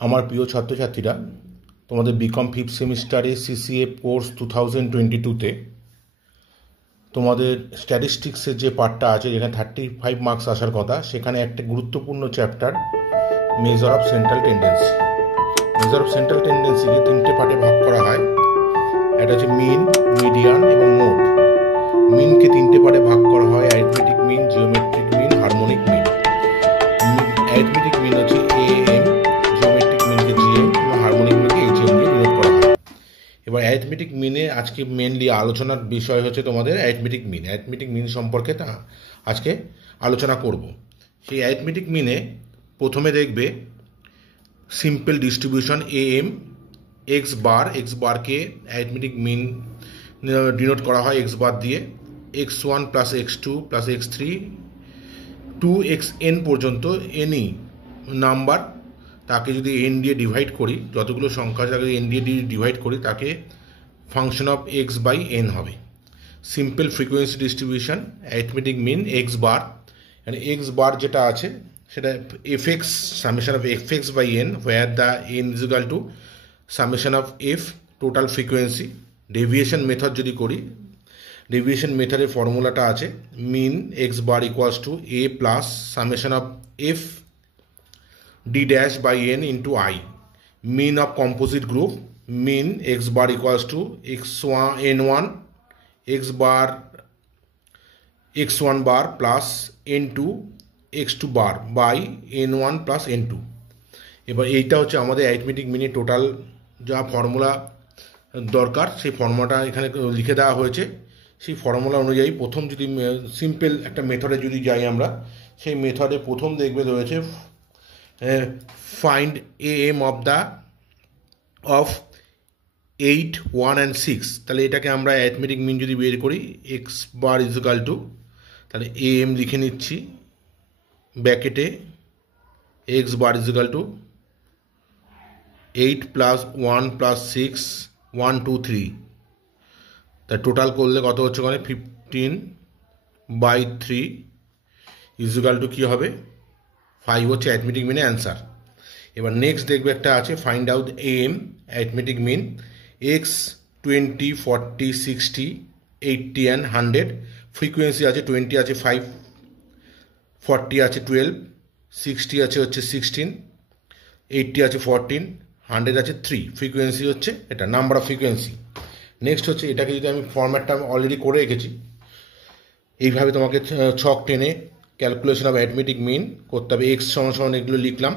আমার প্রিয় ছাত্রছাত্রীরা, তোমাদের বিকম ফিফথ সেমিস্টারে সিসিএ কোর্স 2022-তে তোমাদের স্ট্যাটিস্টিক্সের যে পার্টটা আছে, যেখানে 35 মার্কস আসার কথা, সেখানে একটা গুরুত্বপূর্ণ chapter measure of central tendency. Measure of central টেন্ডেন্সিকে 3টে পার্টে ভাগ করা হয়। একটা হচ্ছে মিন, মিডিয়ান এবং মোড। মিনকে 3টে পার্টে ভাগ করা হয়: arithmetic mean, geometric mean, harmonic mean. Arithmetic mean হচ্ছে এএম, জিওমেট্রিক মিনকে জিএম এবং হারমোনিক মিনকে এইচএম দিয়ে ডিনোট করা হয়। এবার অ্যারিথমেটিক মিনে আজকে মেনলি আলোচনার বিষয় হচ্ছে তোমাদের অ্যারিথমেটিক মিন। অ্যারিথমেটিক মিন সম্পর্কে আজকে আলোচনা করব। সেই অ্যারিথমেটিক মিনে প্রথমে দেখবে সিম্পল ডিস্ট্রিবিউশন এএম এক্স বারকে অ্যারিথমেটিক মিন ডিনোট করা হয় এক্স বার দিয়ে। x1 plus x2 plus x3 2xn পর্যন্ত এনি নাম্বার, তাকে যদি n দিয়ে ডিভাইড করি, যতগুলো সংখ্যা তাকে n দিয়ে ডিভাইড করি, তাকে function of x by n হবে। Simple frequency distribution arithmetic mean X bar, মানে এক্স বার যেটা আছে সেটা fx summation of fx by n, where the n is equal to summation of f total frequency. Deviation method যদি করি, deviation মেথডের ফর্মুলাটা আছে mean X bar equals to A plus summation of F D dash by N into I. Mean of composite group, mean X bar equals to n1 x1 bar plus n2 x2 bar by n1 plus n2। এবার এইটা হচ্ছে আমাদের arithmetic মিনের total যা formula দরকার, সেই ফর্মুলাটা এখানে লিখে দেওয়া হয়েছে। সেই ফর্মুলা অনুযায়ী প্রথম যদি সিম্পল একটা মেথডে যদি যাই আমরা, সেই মেথডে প্রথম দেখবে রয়েছে ফাইন্ড এএম অফ 8, 1 and 6। তাহলে এটাকে আমরা অ্যারিথমেটিক মিন যদি বের করি, X bar is equal to, তাহলে এএম লিখে নিচ্ছি ব্র্যাকেটে, X bar is equal to 8 plus 1 plus 6 1 2 3। তা টোটাল করলে কত হচ্ছে? ওখানে 15/3 ইজ ইকুয়াল টু কী হবে? 5 হচ্ছে অ্যারিথমেটিক মিনের অ্যান্সার। এবার নেক্সট দেখবে একটা আছে find out AM arithmetic mean X 20, 40, 60, 80 and 100। Frequency আছে 20 আছে 5, 40 আছে 12, 60 আছে হচ্ছে 16, 80 আছে 14, 100 আছে 3। ফ্রিকোয়েন্সি হচ্ছে এটা, নাম্বার অফ ফ্রিকোয়েন্সি। নেক্সট হচ্ছে এটাকে যদি আমি ফর্ম্যাটটা অলরেডি করে রেখেছি, এইভাবে তোমাকে ছক টেনে ক্যালকুলেশন অফ অ্যারিথমেটিক মিন করতে হবে। এক্স সমান সমান এগুলো লিখলাম,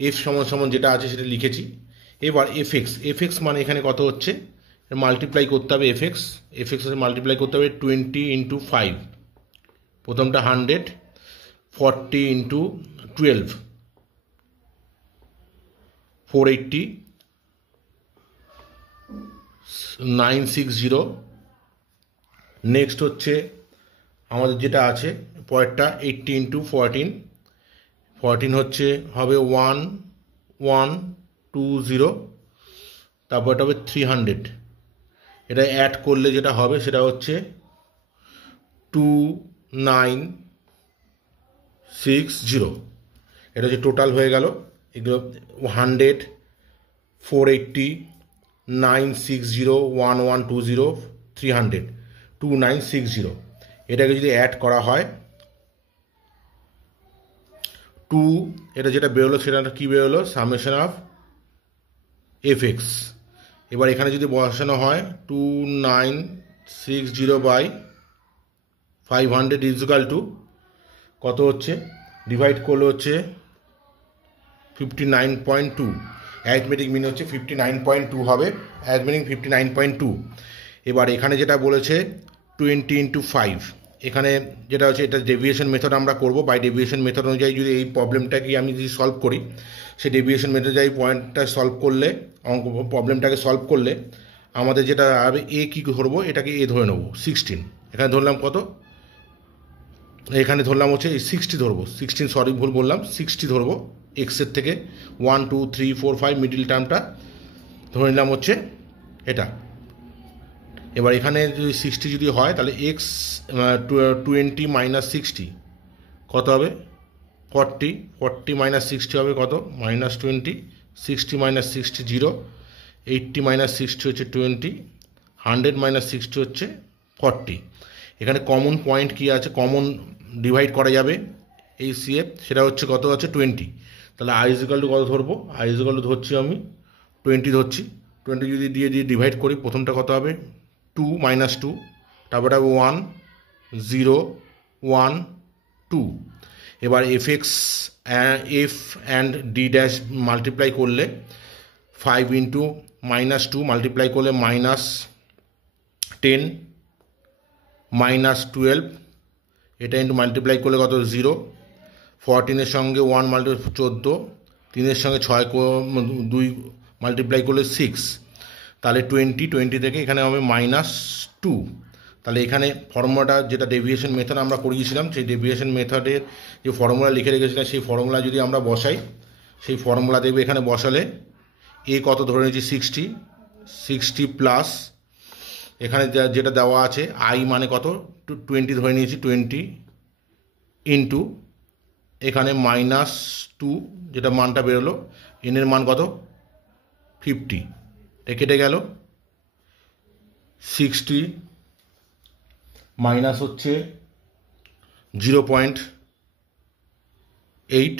এফ সমান সমান যেটা আছে সেটা লিখেছি। এবার এফএক্স মানে এখানে কত হচ্ছে মাল্টিপ্লাই করতে হবে। এফএক্স হচ্ছে মাল্টিপ্লাই করতে হবে 20 ইন্টু 5, প্রথমটা 100, 40 ইন্টু 12 480, 960। নেক্সট হচ্ছে আমাদের যেটা আছে পরেরটা 80 ইন্টু 14 হচ্ছে হবে 1120, তারপর এটা হবে 300। এটা অ্যাড করলে যেটা হবে সেটা হচ্ছে 2960। এটা হচ্ছে টোটাল হয়ে গেল। এগুলো 100, 480, 960, 1120, 300, 2960। এটাকে যদি অ্যাড করা হয় 2, এটা যেটা বেরোলো সেটা কী বেরোলো? Summation of FX. এবার এখানে যদি বসানো হয় 2960 বাই 500 ইজ ইকুয়াল টু কত হচ্ছে? ডিভাইড করলে হচ্ছে 59.2। অ্যারিথমেটিক মিন হচ্ছে 59.2 হবে, অ্যারিথমেটিক 59.2। এবার এখানে যেটা বলেছে 20 ইন্টু 5, এখানে যেটা হচ্ছে এটা ডেভিয়েশন মেথড আমরা করব। বাই ডেভিয়েশন মেথড অনুযায়ী যদি এই প্রবলেমটাকে আমি যদি সলভ করি, সেই ডেভিয়েশন মেথড অনুযায়ী পয়েন্টটা সলভ করলে, প্রবলেমটাকে সলভ করলে আমাদের যেটা হবে এ কী ধরবো, এটাকে এ ধরে নেবো 16। এখানে ধরলাম কত? এখানে ধরলাম হচ্ছে 60 ধরবো, 16 সরি ভুল বললাম, 60 ধরবো। এক্সের থেকে 1 2 3 4 5 মিডিল টার্মটা ধরে নিলাম হচ্ছে এটা। এবার এখানে যদি 60 যদি হয়, তাহলে এক্স 20 মাইনাস 60 কত হবে? 40 মাইনাস 60 হবে কত? -20, 60 মাইনাস 60 0, 80 মাইনাস 60 হচ্ছে 20, 100 মাইনাস 60 হচ্ছে 40। এখানে কমন পয়েন্ট কি আছে, কমন ডিভাইড করা যাবে এই সিএফ, সেটা হচ্ছে কত আছে 20। তাহলে আই ইজ ইকাল টু কত ধরবো, আই ইজ ইকাল টু ধরছি আমি 20 ধরছি। 20 যদি দিয়ে ডিভাইড করি, প্রথমটা কত হবে 2 মাইনাস 2, তারপরে হবে 1 0 1 2। এবার F and D dash multiply করলে 5 ইন্টু মাইনাস 2 মাল্টিপ্লাই করলে মাইনাস 10 মাইনাস 12, এটা ইন্টু মাল্টিপ্লাই করলে কত 0, 14-এর সঙ্গে 1 মাল্টিপ্লাই 14, 3-এর সঙ্গে 6 2 মাল্টিপ্লাই করলে 6, তাহলে 20 থেকে এখানে হবে মাইনাস 2। তাহলে এখানে ফর্মুলাটা যেটা ডেভিয়েশন মেথড আমরা করিয়েছিলাম, সেই ডেভিয়েশন মেথডের যে ফর্মুলা লিখে রেখেছিলাম, সেই ফর্মুলা যদি আমরা বসাই, সেই ফর্মুলা দেখবে এখানে বসালে এ কত ধরে নিয়েছি 60 প্লাস এখানে যেটা দেওয়া আছে আই মানে কত 20 ধরে নিয়েছি, 20 ইন্টু এখানে মাইনাস 2 যেটা মানটা বেরোলো, এনের মান কত 50, কেটে গেল 60 মাইনাস হচ্ছে 0.8,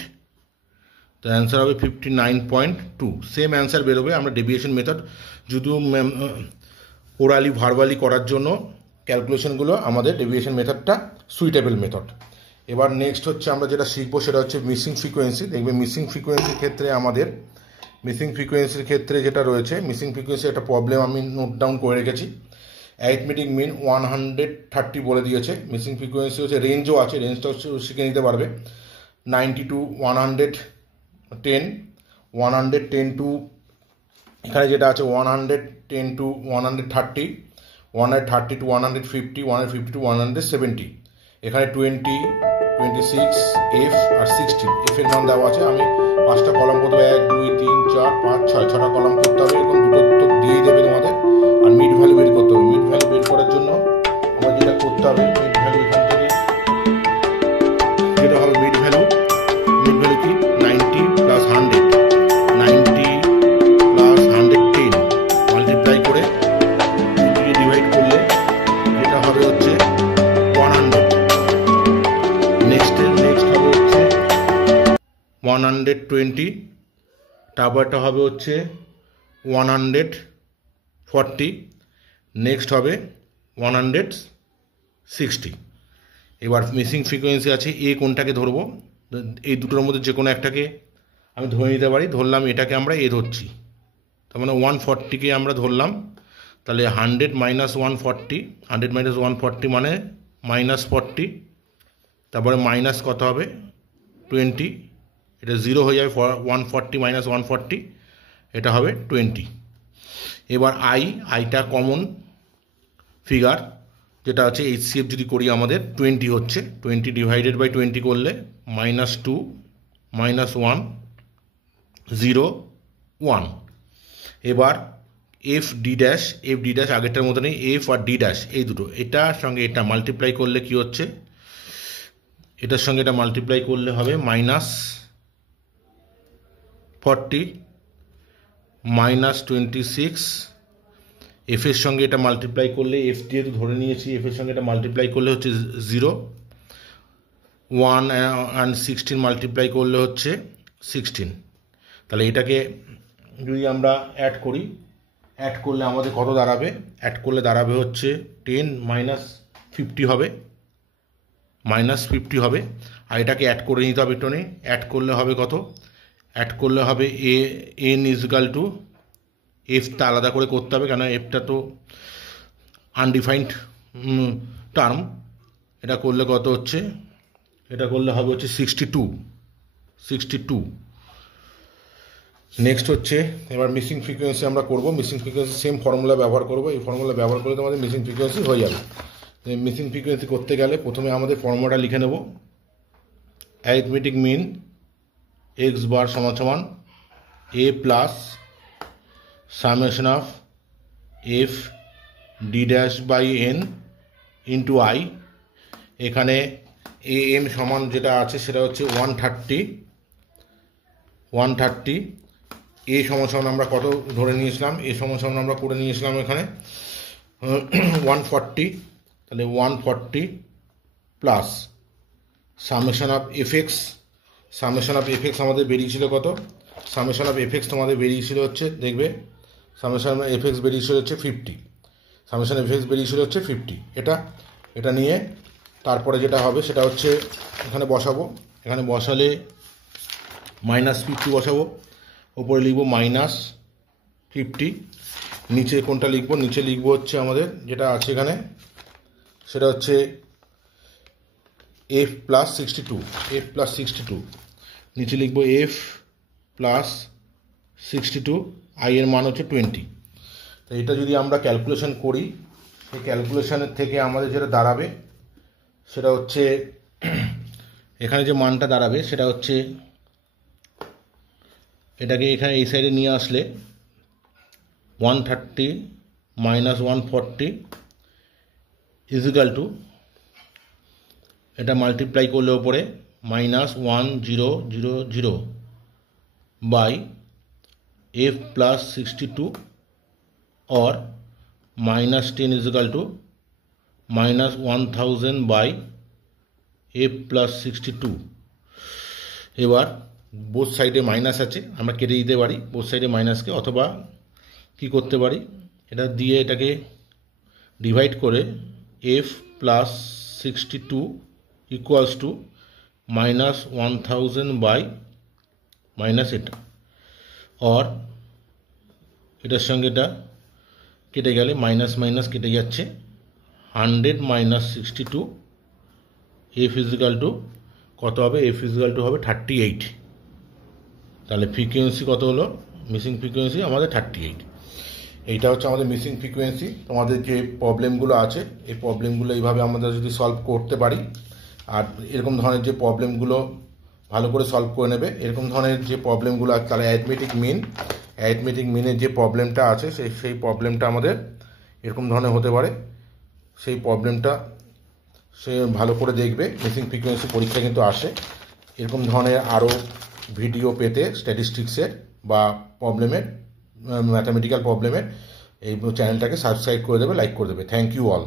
তো অ্যান্সার হবে 59.2। সেম অ্যান্সার বেরোবে। আমরা ডেভিয়েশন মেথড যদিও ওরালি ভার্বালি করার জন্য ক্যালকুলেশনগুলো আমাদের ডেভিয়েশন মেথডটা সুইটেবল মেথড। এবার নেক্সট হচ্ছে আমরা যেটা শিখবো সেটা হচ্ছে মিসিং ফ্রিকোয়েন্সি। দেখবে মিসিং ফ্রিকোয়েন্সির ক্ষেত্রে আমাদের যেটা রয়েছে, মিসিং ফ্রিকোয়েন্সি একটা প্রবলেম আমি নোট ডাউন করে রেখেছি। অ্যারিথমেটিক মিন 130 বলে দিয়েছে। মিসিং ফ্রিকোয়েন্সি হচ্ছে রেঞ্জও আছে, রেঞ্জটাও শিখে নিতে পারবে। 90 to 110, 110 টু এখানে যেটা আছে 110 to 130, 130 to 150, 150 to 170, এখানে 20, 26, এফ আর 60, এফ এর মান দেওয়া আছে। আমি 5টা কলাম করতে হবে, 1 2 3 4 5 6, 6টা কলাম করতে হবে, এরকম দুটো তো দিয়ে দেবে তোমাদের। আর মিড ভ্যালু বের করতে হবে। মিড ভ্যালু বের করার জন্য আমার যেটা করতে হবে, মিড ভ্যালু এখান থেকে যেটা হবে মিড ভ্যালু কি 90 প্লাস 100, 90 প্লাস 110 মাল্টিপ্লাই করে ডিভাইড করলে যেটা হবে হচ্ছে 100। নেক্সট হবে হচ্ছে 120, তারপরটা হবে হচ্ছে 140, নেক্সট হবে 160। এবার মিসিং ফ্রিকোয়েন্সি আছে, এ কোনটাকে ধরবো, এই দুটোর মধ্যে যে কোনো একটাকে আমি ধরে নিতে পারি। ধরলাম এটাকে আমরা এ ধরছি, তার মানে 140কে আমরা ধরলাম। তাহলে 100 মাইনাস 140, 100 মাইনাস 140 মানে মাইনাস 40, তারপরে মাইনাস কত হবে 20, এটা 0 হয়ে যাবে, 140 মাইনাস 140 এটা হবে 20। এবার আইটা কমন ফিগার যেটা আছে এইচসিএফ যদি করি আমাদের 20 হচ্ছে, 20 ডিভাইডেড বাই 20 করলে -2 -1 0 1। এবার এফ ডি ড্যাশ আগেরটার মতো নেই, এফ আর ডি ড্যাশ এই দুটো, এটার সঙ্গে এটা মাল্টিপ্লাই করলে কি হচ্ছে, এটার সঙ্গে এটা মাল্টিপ্লাই করলে হবে -40 -26, এফ এর সঙ্গে এটা মাল্টিপ্লাই করলে, এফ যেহেতু ধরে নিয়েছি, এফ এর সঙ্গে এটা মাল্টিপ্লাই করলে হচ্ছে 0, 1 and 16 মাল্টিপ্লাই করলে হচ্ছে 16। তাহলে এটাকে যদি আমরা অ্যাড করি, অ্যাড করলে আমাদের কত দাঁড়াবে, অ্যাড করলে দাঁড়াবে হচ্ছে 10 -50 হবে, -50 হবে। আর এটাকে অ্যাড করে নিতে হবে, একটু অ্যাড করলে হবে কত, অ্যাড করলে হবে এন ইজগাল টু এফটা আলাদা করে করতে হবে, কেন এফটা তো আনডিফাইন্ড টার্ম। এটা করলে কত হচ্ছে, এটা করলে হবে হচ্ছে 62। নেক্সট হচ্ছে এবার মিসিং ফ্রিকোয়েন্সি আমরা করব। মিসিং ফ্রিকোয়েন্সি সেম ফর্মুলা ব্যবহার করব, এই ফর্মুলা ব্যবহার করলে আমাদের মিসিং ফ্রিকোয়েন্সি হয়ে যাবে। মিসিং ফ্রিকোয়েন্সি করতে গেলে প্রথমে আমাদের ফর্মুলাটা লিখে নেব, অ্যারিথমেটিক মিন এক্স বার সমান সমান A plus summation of F D dash by N into I. এখানে এ এম সমান যেটা আছে সেটা হচ্ছে 130, এ সমান সমান আমরা কত ধরে নিয়েছিলাম, এ সমান সমান আমরা করে নিয়েছিলাম এখানে 140, তাহলে 140 plus summation of FX, summation of FX আমাদের বেরিয়েছিল কত, সামেশন অফ এফএক্স তোমাদের বেরিয়েছিল হচ্ছে, দেখবে সামেশন অফ এফএক্স বেরিয়েছিল হচ্ছে 50, সামেশন এফএক্স বেরিয়েছিল হচ্ছে 50। এটা নিয়ে তারপরে যেটা হবে সেটা হচ্ছে এখানে বসাবো, এখানে বসালে -50 বসাবো, উপরে লিখবো -50, নিচে কোনটা লিখবো, নিচে লিখবো হচ্ছে আমাদের যেটা আছে এখানে সেটা হচ্ছে f প্লাস 62, নিচে লিখবো f প্লাস 62, i এর মান হচ্ছে 20। তো এটা যদি আমরা ক্যালকুলেশন করি, সেই ক্যালকুলেশনের থেকে আমাদের যেটা দাঁড়াবে সেটা হচ্ছে এখানে যে মানটা দাঁড়াবে সেটা হচ্ছে, এটাকে এখানে এই সাইডে নিয়ে আসলে 130 মাইনাস 140 ইজিক্যাল টু, এটা মাল্টিপ্লাই করলে ওপরে -1000 বাই f প্লাস 62 और -10 equal to -1000 by f plus 62। এবার বোথ সাইডে মাইনাস আছে, আমরা কেটে দিতে পারি বোথ সাইডে মাইনাসকে, অথবা কি করতে পারি, এটা দিয়ে এটাকে ডিভাইড করে f plus 62 equals to -1000 by minus এটা, और এটার সঙ্গে এটা কেটে গেলে মাইনাস মাইনাস কেটে যাচ্ছে, 100 মাইনাস 62, f ইজিক্যাল টু কত হবে, f ইজিক্যাল টু হবে 38। তাহলে ফ্রিকোয়েন্সি কত হলো, মিসিং ফ্রিকোয়েন্সি আমাদের 38। এইটা হচ্ছে আমাদের মিসিং ফ্রিকোয়েন্সি। তোমাদের যে প্রবলেমগুলো আছে এই প্রবলেমগুলো এইভাবে আমরা যদি সলভ করতে পারি, আর এরকম ধরনের যে প্রবলেমগুলো ভালো করে সলভ করে নেবে, এরকম ধরনের যে প্রবলেমগুলো আছে তাহলে অ্যারিথমেটিক মিনের যে প্রবলেমটা আছে সেই প্রবলেমটা আমাদের এরকম ধরনের হতে পারে, সেই প্রবলেমটা সে ভালো করে দেখবে। মিসিং ফ্রিকোয়েন্সি পরীক্ষা কিন্তু আসে। এরকম ধরনের আরও ভিডিও পেতে স্ট্যাটিস্টিক্সের বা প্রবলেমের, ম্যাথামেটিক্যাল প্রবলেমের এই চ্যানেলটাকে সাবস্ক্রাইব করে দেবে, লাইক করে দেবে। Thank you all.